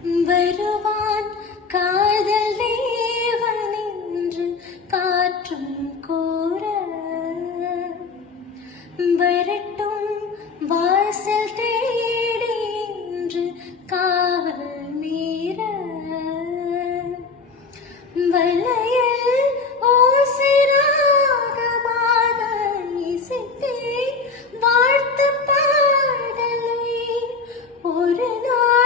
வருவான் காதல் தேவன் என்று காற்றும் கூற, வரட்டும் வாசல் தேடி என்று காவல் மீற, வலையில் ஓசிராகமாக இசைத்தே வாழ்த்து பாடலை ஒரு நாள்